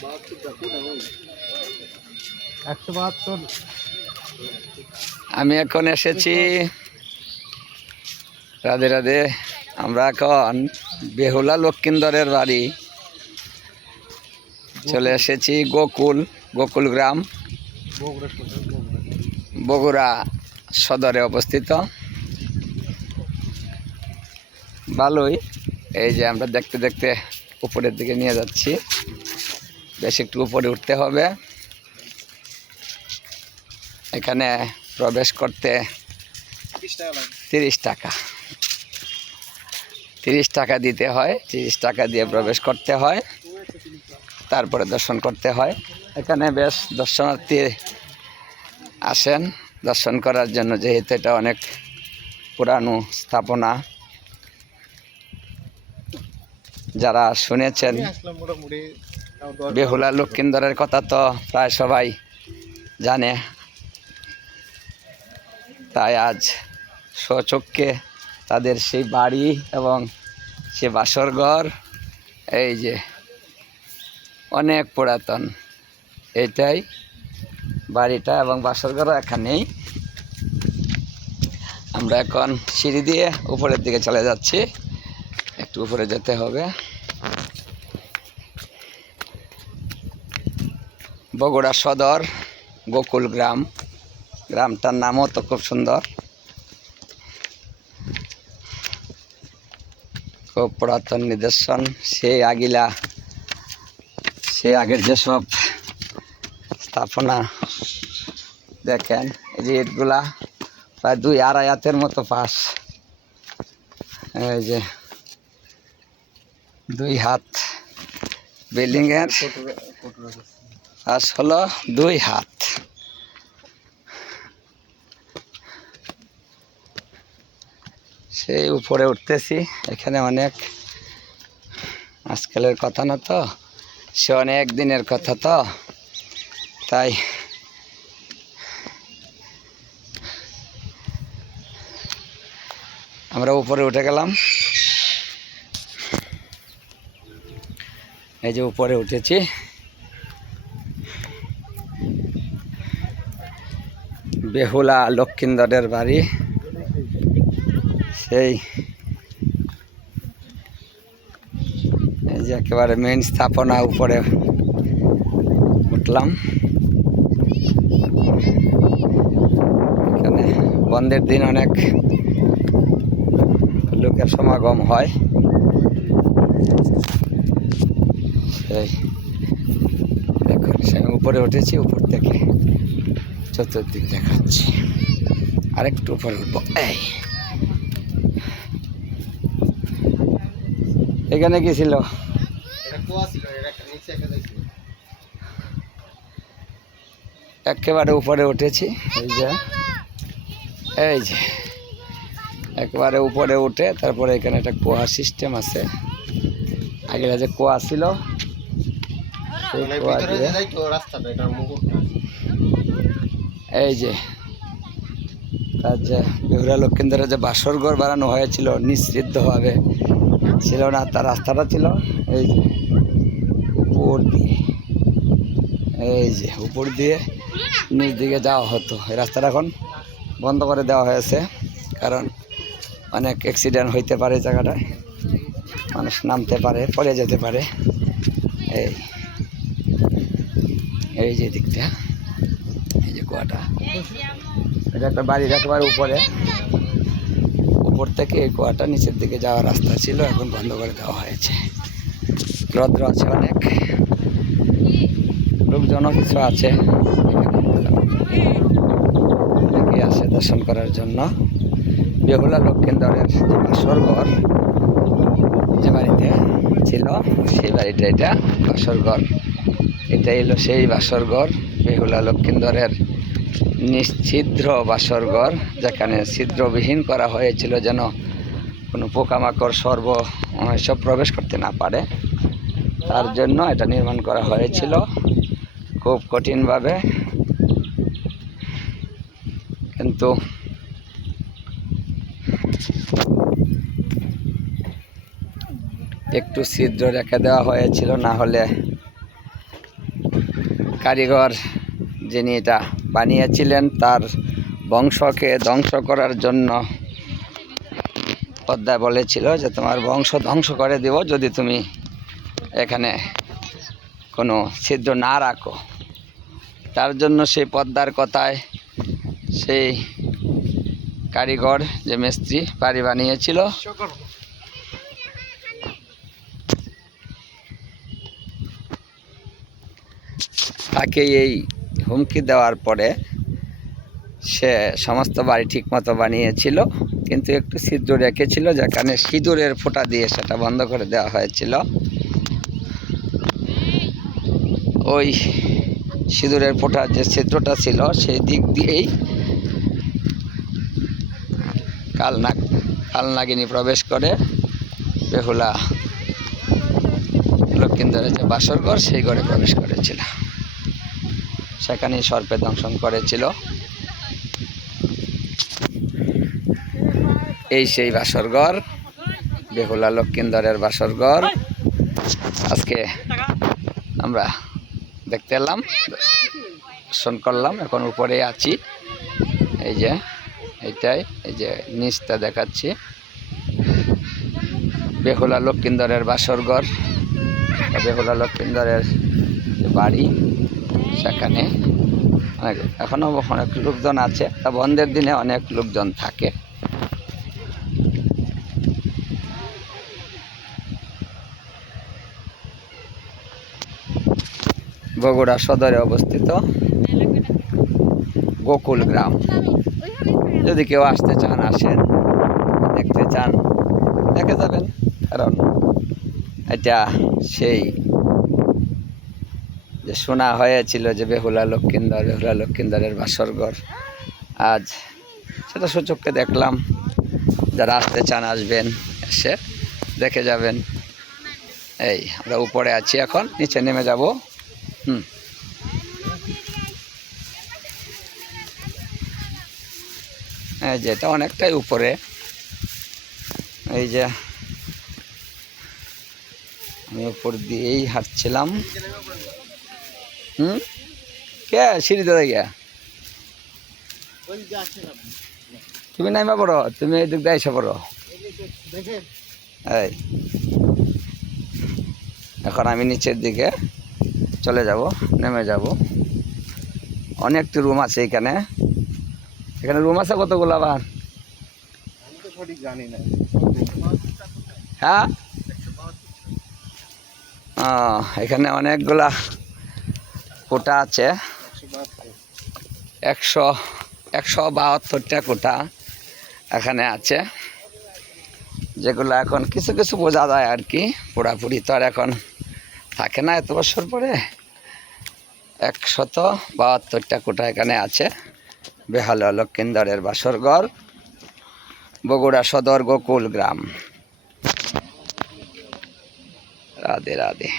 172। আমি এখন এসেছি, রাধে রাধে। আমরা এখন বেহুলা লক্ষিন্দরের বাড়ি চলে এসেছি। গোকুল গ্রাম, বগুড়া সদরে অবস্থিত। ভালোই, এই যে আমরা দেখতে দেখতে উপরের দিকে নিয়ে যাচ্ছি। বেশ একটু উপরে উঠতে হবে। এখানে প্রবেশ করতে 30 টাকা, 30 টাকা দিতে হয়। 30 টাকা দিয়ে প্রবেশ করতে হয়, তারপরে দর্শন করতে হয়। এখানে বেশ দর্শনার্থী আসেন দর্শন করার জন্য, যেহেতু এটা অনেক পুরানো স্থাপনা। যারা শুনেছেন বেহুলা লক্ষিন্দরের কথা তো প্রায় সবাই জানে, তাই আজ স্বচক্ষে তাদের সেই বাড়ি এবং সে বাসরঘর, এই যে অনেক পুরাতন এইটাই বাড়িটা এবং বাসরঘর এখানেই। আমরা এখন সিঁড়ি দিয়ে উপরের দিকে চলে যাচ্ছি, একটু উপরে যেতে হবে। বগুড়া সদর গোকুল গ্রাম, গ্রামটার নামও তো খুব সুন্দর, খুব পুরাতন নিদর্শন। সেই আগের যেসব স্থাপনা দেখেন, এই যে ইটগুলা প্রায় 2-2.5 হাতের মতো পাশ, এই যে 2 হাত বিল্ডিংয়ের পাশ হলো 2 হাত। সেই উপরে উঠতেছি। এখানে অনেক আজকালের কথা না তো, সে অনেক দিনের কথা, তো তাই আমরা উপরে উঠে গেলাম। এই যে উপরে উঠেছি, বেহুলা লক্ষিন্দরের বাড়ি। সেই এই যে একেবারে মেইন স্থাপনা, উপরে উঠলাম। এখানে বন্ধের দিন অনেক লোকের সমাগম হয়। সেই দেখুন, আমি উপরে উঠেছি, উপর থেকে চতুর্দিক দেখাচ্ছি। আরেকটু উপরে উঠবো। এখানে কি ছিল? একেবারে উপরে উঠেছি। এই যে একেবারে উপরে উঠে তারপরে এখানে একটা কুয়া সিস্টেম আছে। আগে যে কুয়া ছিল, এই যে তার যে বেহুলা লক্ষিন্দরের যে বাসরঘর বানানো হয়েছিল নিঃসৃদ্ধভাবে, ছিল না, তার রাস্তাটা ছিল এই যে উপর দিয়ে, এই যে উপর দিয়ে নিচ দিকে যাওয়া হতো। এই রাস্তাটা এখন বন্ধ করে দেওয়া হয়েছে, কারণ অনেক অ্যাক্সিডেন্ট হইতে পারে, জায়গাটায় মানুষ নামতে পারে, পড়ে যেতে পারে। এই যে দিকটা, এই যে কুয়াটা, এটা একটা বাড়ির একেবারে উপর থেকে এই কুয়াটা নিচের দিকে যাওয়ার রাস্তা ছিল, এখন বন্ধ করে দেওয়া হয়েছে। রৌদ্র আছে, অনেক লোকজনও কিছু আছে, অনেকে আসে দর্শন করার জন্য। বেহুলা লক্ষিন্দরের যে বাসরঘর যে বাড়িতে ছিল, সেই বাড়িটা, এটা বাসরঘর, এটাই হলো সেই বাসরঘর, বেহুলা লক্ষিন্দরের নিশ্ছিদ্র বাসরঘর, যেখানে ছিদ্রবিহীন করা হয়েছিল যেন কোনো পোকামাকড় সব প্রবেশ করতে না পারে। তার জন্য এটা নির্মাণ করা হয়েছিল খুব কঠিনভাবে, কিন্তু একটু ছিদ্র রেখে দেওয়া হয়েছিল, না হলে কারিগর যিনি এটা বানিয়েছিলেন তার বংশকে ধ্বংস করার জন্য পদ্মা বলেছিল যে তোমার বংশ ধ্বংস করে দেব যদি তুমি এখানে কোনো ছিদ্র না রাখো। তার জন্য সেই পদ্মার কথায় সেই কারিগর যে মিস্ত্রি বাড়ি বানিয়েছিল তাকে এই হুমকি দেওয়ার পরে সে সমস্ত বাড়ি ঠিকমতো বানিয়েছিল, কিন্তু একটু ছিদ্র রেখেছিল যেখানে সিঁদুরের ফোঁটা দিয়ে সেটা বন্ধ করে দেওয়া হয়েছিল। ওই সিঁদুরের ফোঁটার যে ছিদ্রটা ছিল সেই দিক দিয়েই কালনাগিনী প্রবেশ করে বেহুলা লক্ষ্মীন্দরের যে বাসর ঘর সেই ঘরে প্রবেশ করেছিল, সেখানেই সর্পে দংশন করেছিল। এই সেই বাসর ঘর, বেহুলা লক্ষ্মীন্দরের বাসর ঘর আজকে আমরা দেখতে এলাম, দর্শন করলাম। এখন উপরে আছি, এই যে এইটাই, এই যে নিচটা দেখাচ্ছি বেহুলা লক্ষ্মীন্দরের বাসর ঘর, বেহুলা লক্ষ্মীন্দরের যে বাড়ি সেখানে এখনও অনেক লোকজন আছে। তা বন্ধের দিনে অনেক লোকজন থাকে। বগুড়া সদরে অবস্থিত গোকুল গ্রাম। যদি কেউ আসতে চান আসেন, দেখতে চান দেখে যাবেন, কারণ এটা সেই যে শোনা হয়েছিল যে বেহুলা লক্ষ্মীন্দরের বাসর ঘর, আজ সেটা সচক্ষে দেখলাম। যারা আসতে চান আসবেন, এসে দেখে যাবেন। এই আমরা উপরে আছি, এখন নিচে নেমে যাব। এই যে এটা অনেকটাই উপরে, এই যে আমি উপর দিয়েই হাঁটছিলাম। কে সিঁড়িতে গিয়া তুমি নাইমা পড়ো, তুমি এই দিক দিয়ে এসে পড়ো। এই এখন আমি নিচের দিকে চলে যাব, নেমে যাব। অনেকটি রুম আছে এখানে। এখানে রুম আছে কতগুলো আবার হ্যাঁ, এখানে অনেকগুলা কোটা আছে, 172টা কোটা এখানে আছে, যেগুলো এখন কিছু কিছু বোঝা যায় আর কি। পুরাপুরি তো আর এখন থাকে না এত বছর পরে। 172টা কোটা এখানে আছে। বেহুলা লক্ষ্মীন্দরের বাসর ঘর, বগুড়া সদর গোকুল গ্রাম। রাধে রাধে।